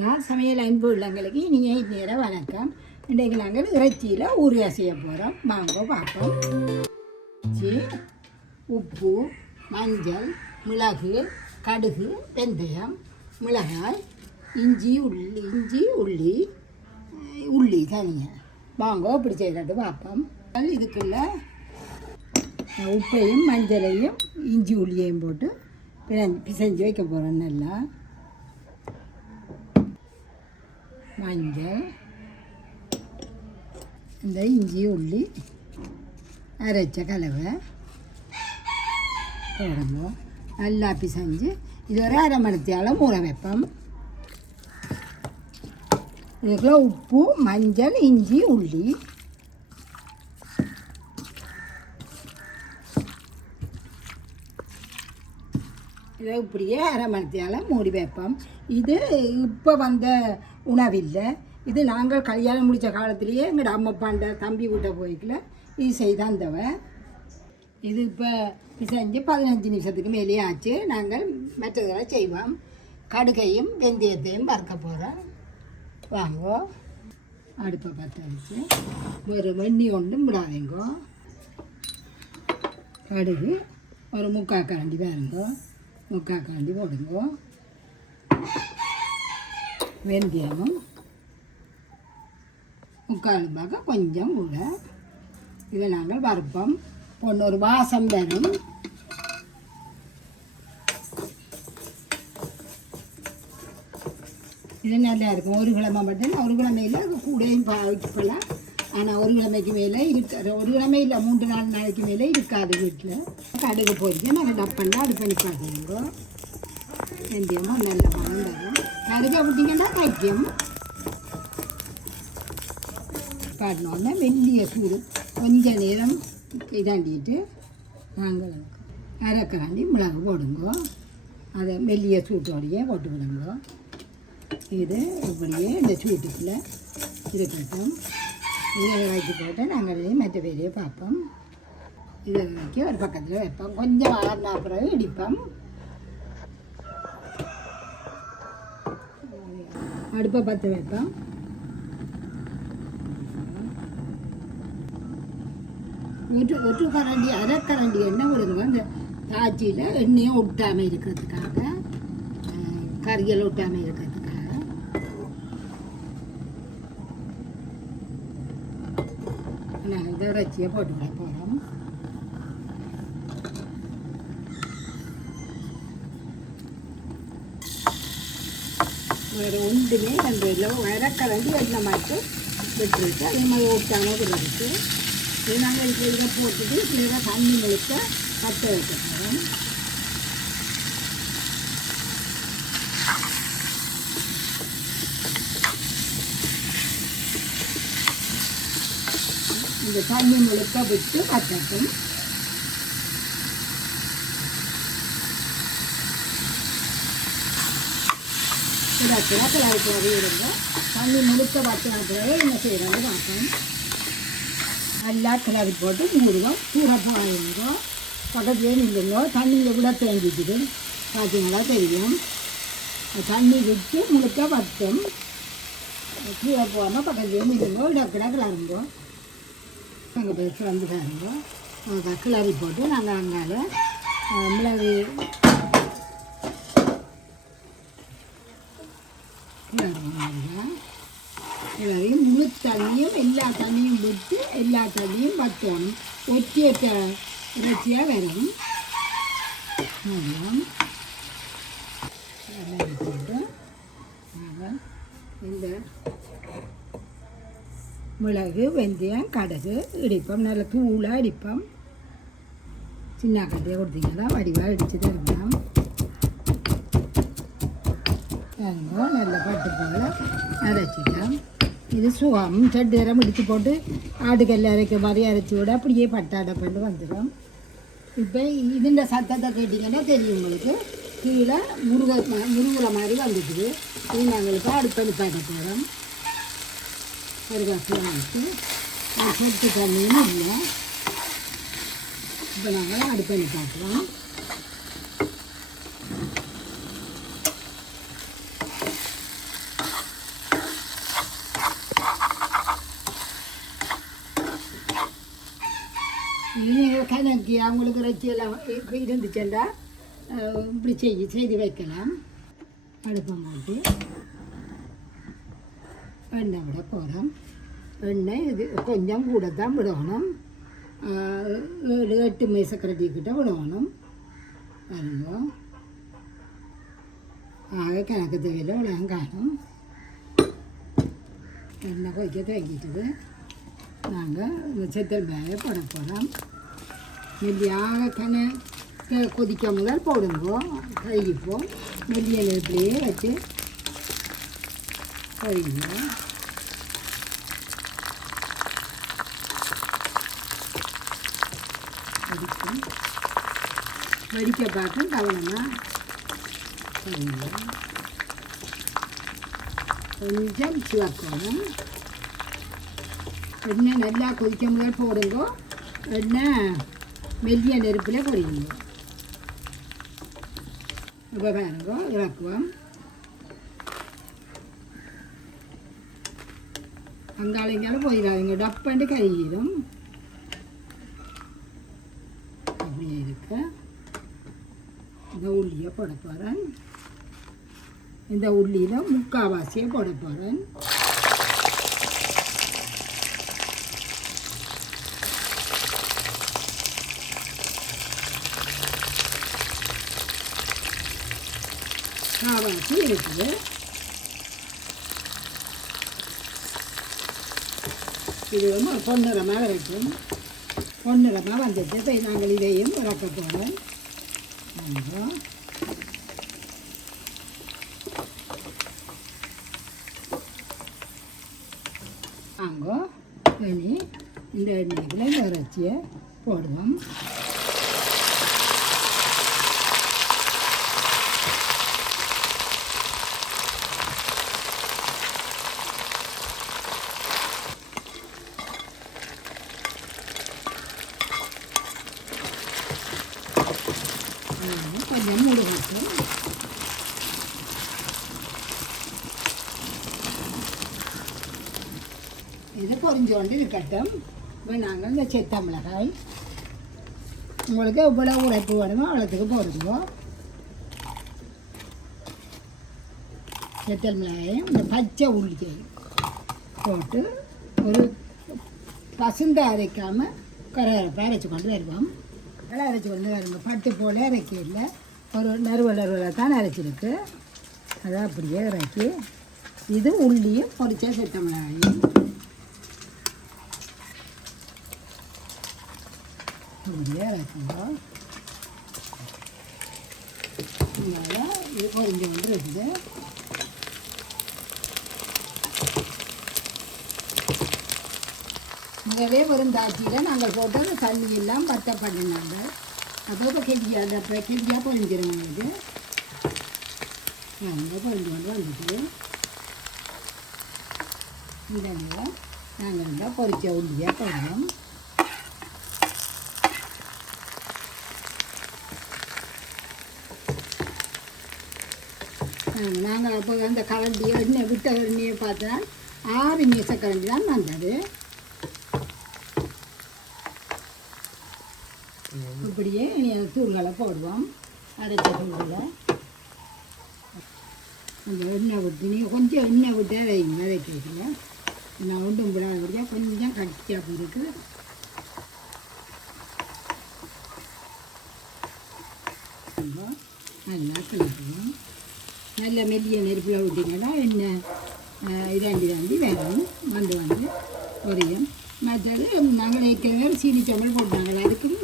யார் சமையல் அன்பு உள்ளங்களுக்கு நீங்கள் இந்நேரம் வணக்கம். இன்றைக்கு நாங்கள் இறைச்சியில் ஊறுகாய் செய்ய போகிறோம். வாங்க பார்ப்போம். இறைச்சி, உப்பு, மஞ்சள், மிளகு, கடுகு, வெந்தயம், மிளகாய், இஞ்சி உள்ளி தனியாக. வாங்க இப்படி செய்கிறது பார்ப்போம். இதுக்குள்ள உப்பையும் மஞ்சளையும் இஞ்சி உள்ளியையும் போட்டு பிசைஞ்சு வைக்க போகிறோம். நல்லா மஞ்சள், இந்த இஞ்சி உள்ளி அரைச்ச கலவை போடணும். நல்லா பிசைஞ்சு இது ஒரு அரை மணித்தியால் ஊற வைப்போம். இதுக்குள்ள உப்பு, மஞ்சள், இஞ்சி உள்ளி இதை இப்படியே அரை மணித்தியால் மூடி வைப்போம். இது இப்போ வந்த உணவில்லை. இது நாங்கள் கல்யாணம் முடித்த காலத்திலேயே எங்களோட அம்மாப்பாண்ட தம்பி வீட்டை போய்க்கல இது செய்தாந்தவ. இது இப்போ பிசைஞ்சு 15 நிமிஷத்துக்கு மேலே ஆச்சு. நாங்கள் மற்றதெல்லாம் செய்வோம். கடுகையும் வெந்தயத்தையும் வறுக்க போகிறோம். வாங்கோ அடுப்பை பற்ற வச்சு ஒரு வெண்ணி ஒன்றும் விடாதீங்கோ. கடுகு ஒரு 3/4 கரண்டி பாருங்கோ, 3/4 கரண்டி போடுங்கோ. வெந்தயமும் 3/4 பாக கொஞ்சம் கூட. இதை நாங்கள் வறுப்போம். ஒரு வாசம் வரும். இது நல்லா இருக்கும். ஒரு கிழமை மட்டும், ஒரு கிழமையில் கூடையும் வைக்கலாம். ஆனால் ஒரு கிழமைக்கு மேலே இருக்க, ஒரு கிழமை இல்லை 3-4 நாளைக்கு மேலே இருக்காது வீட்டில். கடுகு போட்டு நாங்கள் டப்பெல்லாம் அது பண்ணி பார்த்துருங்க. வெந்தயமும் நல்ல மனம் தரும். கடுகு அப்படிங்கன்னா தைக்கும் பாடணுன்னா மெல்லிய சூடு கொஞ்ச நேரம் இதாண்டிட்டு நாங்கள் அரைக்கராண்டி மிளகு போடுங்க. அதை மெல்லிய சூட்டோடையே போட்டு விடுங்க. இது இப்படியே இந்த சூட்டுக்குள்ளே இருக்கட்டும். இதை வைக்க போட்டு நாங்கள் மற்ற பேரையே பார்ப்போம். இதை வைக்க ஒரு பக்கத்தில் வைப்போம். கொஞ்சம் ஆறுனா பிறகு இடிப்போம். அடுப்பை பற்ற வைப்போம். ஒரு கரண்டி அரைக்கரண்டி எண்ணெய் விடுங்க. அந்த தாச்சியில் எண்ணெயை ஒட்டாமல் இருக்கிறதுக்காக, கறிகள் ஒட்டாமல் இருக்கிறதுக்காக. நாங்கள் இந்த இறைச்சியை போட்டுவிட போகிறோம். வேறு ஒன்றுமே அந்த அரைக்கரண்டி எண்ணெய் மட்டும் விட்டுருக்கு. அதே மாதிரி ஒட்டாமல் விடுறதுக்கு இது நாங்கள் இதை போட்டுட்டு இதை தண்ணி முழுக்க பற்ற வைக்க போகிறோம். இந்த தண்ணி முழுக்க விட்டு பற்றட்டும். கிளப்பி இருங்க. தண்ணி முழுக்க பற்றின பிறகு என்ன செய்கிறாங்க பார்ப்போம். நல்லா கிளறி போட்டு மூடுவோம். சூடப்பாக இருந்தோம். பக்கத்துலேயே நில்லுங்க. தண்ணியில் கூட தேங்கிக்குது. பார்த்தீங்களா தெரியும். தண்ணி விட்டு முழுக்க வற்றும். கீழே போகாமல் பக்கத்துலேயே நில்லுங்க. இடக்கிட கிளறுங்கோ. நாங்கள் போய் கிளம்புறாருங்க. அதை கிளறி போட்டு நாங்கள் அங்கால மிளகு கிளறுவோம். கிளறி முழு தண்ணியும் எல்லா தண்ணியும் விட்டு எல்லா தண்ணியும் வற்றணும். ஒற்றியற்ற இறைச்சியாக வரும். போட்டு நாங்கள் இந்த மிளகு, வெந்தயம், கடுகு இடிப்போம். நல்ல தூளாக இடிப்போம். சின்ன கட்டையை கொடுத்தீங்கன்னா வடிவாக இடித்து தருவோம். நல்ல பட்டு போல் அரைச்சிட்டோம். இது சுகம் சட்டு நேரம் இடித்து போட்டு ஆட்டுக்கல்ல அரைக்க மாதிரி அரைச்சி விட அப்படியே பட்டாடை பண்ணி வந்துடும். இப்போ இதுண்ட சத்தத்தை கேட்டிங்கன்னா தெரியும் உங்களுக்கு. கீழே முருகிற மாதிரி வந்துடுது. இது நாங்கள் இப்போ அடுப்பணி பார்க்க போகிறோம். ஒரு கசில் வச்சு சட்டு தண்ணியும் இல்லை. இப்போ நாங்கள் அடுப்பணி பார்க்கலாம். நாளைக்கு அவங்களுக்கு இறைச்சியெல்லாம் இருந்துச்சுண்டா இப்படி செய்து வைக்கலாம். அடுப்பம் போட்டு எண்ணெய் விட போகிறோம். எண்ணெய் இது கொஞ்சம் கூட தான் விடணும். 7-8 மேசக்கரட்டிக்கிட்ட விடணும். பாருங்க, ஆக கணக்கு தேவையில்லை விளங்க காணும். எண்ணெய் கொதிக்க துவங்கிட்டுது. நாங்கள் இந்த செத்தல் பேரை போட போகிறோம். மெல்லியாக கொதிக்க முதல் போடுங்கோ, கழுகிப்போம். மெல்லிய நெருப்பிலேயே வச்சு கழுவிங்க. வடிக்க பார்க்க கவனமாக கழுவிங்க. கொஞ்சம் சிவக்கணும். எண்ணெய் நல்லா கொதிக்க முதல் போடுங்கோ. எண்ணெய் மெல்லிய நெருப்பில் பொரியுங்க. இப்போ பாருங்க, இறக்குவோம். அங்காலைங்காலும் போயிடாதுங்க, டப்பண்டு கருகிடும். அப்படியே இருக்க இந்த உள்ளியை போட போகிறேன். இந்த உள்ளியில் முக்கால்வாசியை போட போகிறேன். காவாசி இருக்குது. இது வந்து பொன்னிறமாக இருக்கும். பொன்னிறமாக வந்துட்டு இப்போ நாங்கள் இதையும் இறக்க போகிறோம். வாங்கோ, இனி இந்த எண்ணெய்களை இந்த இறைச்சியை போடுவோம். கொஞ்சம் மூடு மாட்டோம். இது பொரிஞ்சோண்டு இருக்கட்டும். இப்போ நாங்கள் இந்த செத்த மிளகாய் உங்களுக்கு எவ்வளோ உழைப்பு வேணுமோ அவ்வளோத்துக்கு போடுங்க. செத்தல் மிளகாயும் இந்த பச்சை உள்ளி போட்டு ஒரு பசுந்தை அரைக்காமல் கரையரப்பாக அரைச்சி கொண்டு வருவோம். நல்லா அரைச்சி கொண்டு வருங்க. பட்டு போல் இறக்கியில் ஒரு நறுவலை தான் அரைச்சிருக்கு. அதை அப்படியே இறக்கி இது உள்ளியும் பொரிச்ச செத்த மிளகாயும் அப்படியே இறக்குங்க. அதனால் இது பொரிஞ்சு கொண்டு இருக்குது. முதலே வரும் தாச்சியில் நாங்கள் போட்டு அந்த தண்ணியெல்லாம் பற்ற பண்ணினாங்க. அப்போ இப்போ கெட்டியாக அப்போ கெட்டியாக பொரிஞ்சிருங்க. இது நாங்கள் பொரிஞ்சு கொண்டு வந்துட்டு இந்த நாங்கள் இருந்தால் பொரிச்ச உள்ளியாக போடுவோம். நாங்கள் அப்போ அந்த கரண்டி எண்ணெய் விட்ட எண்ணெயை பார்த்தா 6 மேசக்கரண்டி தான் வந்தது. இப்படியே தூள்களை போடுவோம். அரைச்ச தூள்களை அந்த எண்ணெய் விட்டு நீங்கள் கொஞ்சம் எண்ணெய் விட்டு அரைங்க. அரைக்கிறதுல நான் ஒன்றும் விடாதபடியாக கொஞ்சம் கட்டியாக இருக்குது. நல்லா கிளப்புவோம். நல்ல மெல்லிய நெருப்பில் விட்டிங்கன்னா எண்ணெய் இதாண்டி வேணும் வந்து பொரியும். மற்றது நாங்கள் ஏற்கனவே சீனி சம்பல் போட்டாங்க. அதுக்கும்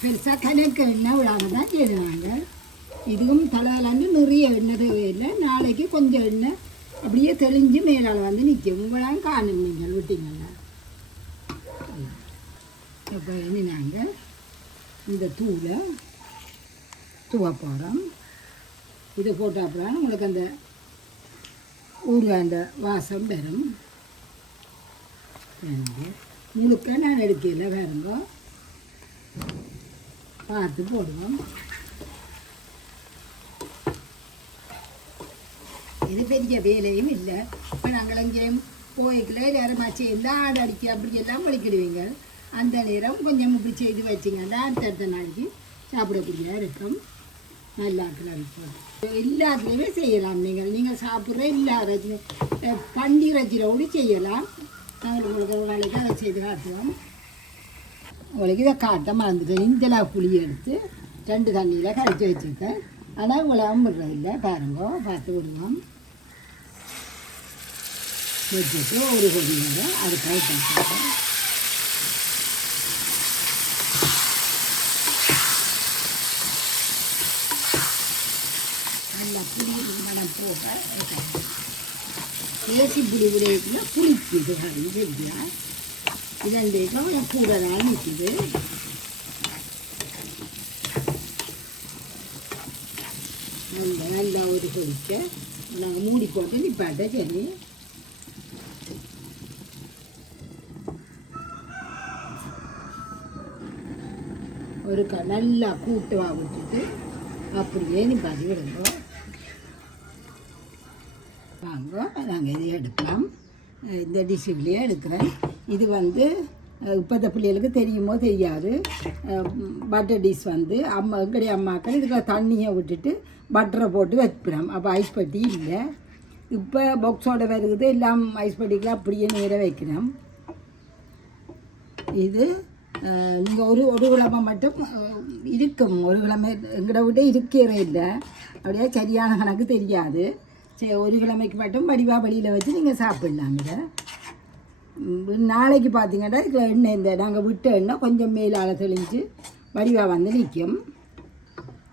பெருசாக கணக்கு எண்ணெய் விடாமல் தான் செய்தாங்க. இதுவும் தலையிலாண்டு நிறைய எண்ணெய் தேவையில்லை. நாளைக்கு கொஞ்சம் எண்ணெய் அப்படியே தெளிஞ்சு மேலால் வந்து நிற்கும். உங்களாம் காணும் நீங்கள் விட்டீங்களா. அப்போ இனி நாங்கள் இந்த தூளை தூவ போகிறோம். இது போட்டால் அப்புறம் உங்களுக்கு அந்த ஊறுகாண்ட வாசம் வரும். முழுக்க நான் எடுக்கல வேறுங்க, பார்த்து போடுவோம். இது பெரிய வேலையும் இல்லை. இப்போ நாங்கள் எங்கேயும் போய்க்கல யாரும் சேர்ந்து ஆடு அடிக்க அப்படி எல்லாம் படிக்கிடுவீங்க. அந்த நேரம் கொஞ்சம் இப்படி செய்து வச்சிங்கன்னா அடுத்தடுத்த நாளைக்கு சாப்பிடக்கூடியதாக இருக்கும். நல்லா இருக்கும். எல்லாத்துலேயுமே செய்யலாம். நீங்கள் சாப்பிட்ற எல்லா இறைச்சியும் பண்டி இறைச்சியில் கூட செய்யலாம். நாங்கள் உங்களுக்கு ஒரு நாளைக்கு அதை செய்து காட்டுவோம். உங்களுக்கு இதை காட்ட மறந்துட்டேன். இந்தளா புளி எடுத்து 2 தண்ணியில் கரைச்சி வச்சுருக்கேன். ஆனால் இவ்வளோ விடுறதில்லை. பாருங்க, பார்த்து விடுவோம். வச்சுட்டு ஒரு கொடி நேரம் அது கரைச்சி வச்சுருக்கேன். நல்லா புளி மனம் போக ஏசி புளி விடையக்குள்ள புளிக்குது. சரியா இதன் கூட தான் நிற்குது. நல்லா ஒரு கொதிக்க நாங்கள் மூடி போட்டு நிப்பாட்ட. சரி, ஒரு நல்லா கூட்டமாக விட்டுட்டு அப்படியே நிப்பாட்டி விடுங்க. வாங்க, நாங்கள் இதை எடுக்கலாம். இந்த டிஷ்ஷுலேயே எடுக்கிறேன். இது இப்போத்த பிள்ளைகளுக்கு தெரியுமோ தெரியாது. பட்டர் டிஷ் எங்களுடைய அம்மாக்கள் இதுக்கு தண்ணியை விட்டுட்டு பட்டரை போட்டு வைக்கிறோம். அப்போ ஐஸ் பட்டி இல்லை. இப்போ பாக்ஸோட வருகுது. எல்லாம் ஐஸ் பட்டிக்கெலாம் அப்படியே நேராக வைக்கிறோம். இது நீங்கள் ஒரு கிழமை மட்டும் இருக்கும். ஒரு கிழமை எங்கட விட இருக்கிறே இல்லை. அப்படியே சரியான கணக்கு தெரியாது. சரி, ஒரு கிழமைக்கு மட்டும் வடிவா வழியில் வச்சு நீங்கள் சாப்பிட்லாம். இதை நாளைக்கு பார்த்தீங்கன்னா இதில் எண்ணெய் நாங்கள் விட்ட எண்ணெய் கொஞ்சம் மேலால் தெளிஞ்சு வடிவாக நிற்கும்.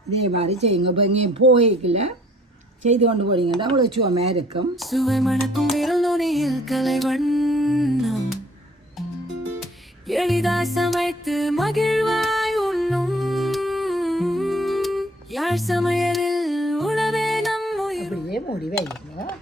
இதே மாதிரி செய்யுங்க. இப்போ இங்கே போய்க்கல செய்து கொண்டு போனீங்கன்னா அவ்வளோ சுவமாக இருக்கும். சுவை மணக்கும் விரல் நுனியில் கலைவண்ணம் எளிதாக சமைத்து மகிழ்வாய் உண்ணும் யாழ் சமையலில் உணவே நம் அப்படியே மூடி வைக்கணும்.